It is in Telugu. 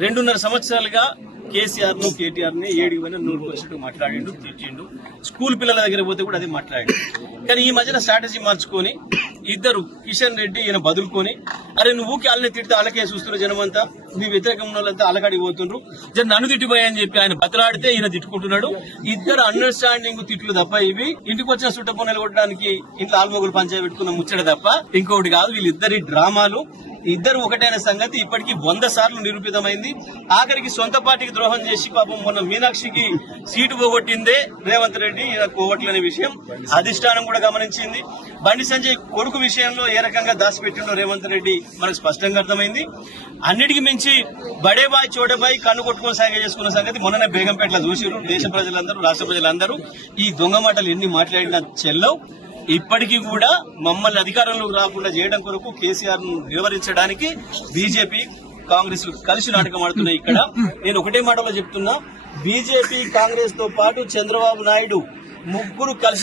2.5 సంవత్సరాలుగా కేసీఆర్ ను కేటీఆర్ ని ఏడికి పోయినా 100% మాట్లాడిండు, తిట్టిండు. స్కూల్ పిల్లల దగ్గర పోతే కూడా అదే మాట్లాడిండు. కానీ ఈ మధ్యన స్ట్రాటజీ మార్చుకొని ఇద్దరు కిషన్ రెడ్డి ఈయన బదులుకొని, అరే నువ్వు వాళ్ళని తిడితే వాళ్ళకే చూస్తున్నారు జనమంతా, నీ వ్యతిరేకం వాళ్ళంతా అలకాడికి పోతుండ్రు, నన్ను తిట్టిపోయాయని చెప్పి ఆయన బతలాడితే ఈయన తిట్టుకుంటున్నాడు. ఇద్దరు అండర్స్టాండింగ్ తిట్లు తప్ప ఇవి ఇంటికి వచ్చిన సుట్టపొన్నెలు కొట్టడానికి ఇంట్లో ఆల్మోగులు పంచాయతీ పెట్టుకున్న ముచ్చట తప్ప ఇంకొకటి కాదు. వీళ్ళిద్దరి డ్రామాలు, ఇద్దరు ఒకటైన సంగతి ఇప్పటికీ 100 సార్లు నిరూపితమైంది. ఆఖరికి సొంత పార్టీకి ద్రోహం చేసి పాపం మొన్న మీనాక్షికి సీటు పోగొట్టిందే రేవంత్ రెడ్డి, ఈయన పోగొట్టలేని విషయం అధిష్టానం కూడా గమనించింది. బండి సంజయ్ కొడుకు విషయంలో ఏ రకంగా దాచిపెట్టిండో రేవంత్ రెడ్డి మనకు స్పష్టంగా అర్థమైంది. అన్నిటికీ మించి బడేబాయ్ చోటబాయ్ కన్ను కొట్టుకొని సాగే చేసుకున్న సంగతి మొన్ననే బేగంపేటలో చూసిరు. దేశ ప్రజలందరూ, రాష్ట్ర ప్రజలందరూ ఈ దొంగ మాటలు ఎన్ని మాట్లాడినా చెల్లవు. ఇప్పటికీ కూడా మమ్మల్ని అధికారంలోకి రాకుండా చేయడం కొరకు కేసీఆర్ ను నిలువరించడానికి బీజేపీ, కాంగ్రెస్ కలిసి నాటకం ఆడుతున్నాయి. ఇక్కడ నేను ఒకటే మాటలో చెప్తున్నా, బీజేపీ, కాంగ్రెస్ తో పాటు చంద్రబాబు నాయుడు ముగ్గురు కలిసి